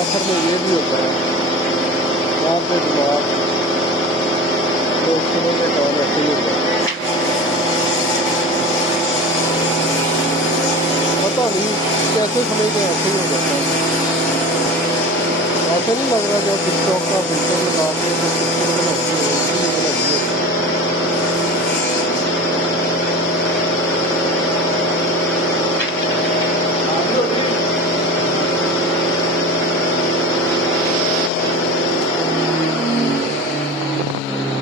आखिर में ये भी होता है यहाँ पे दिमाग देखने के काम ऐसे ही होता है। पता नहीं कैसे समझते ऐसे ही हो जाता है। ऐसा नहीं लग रहा जब टिकटॉक का फिल्टर लगा के बनाती है।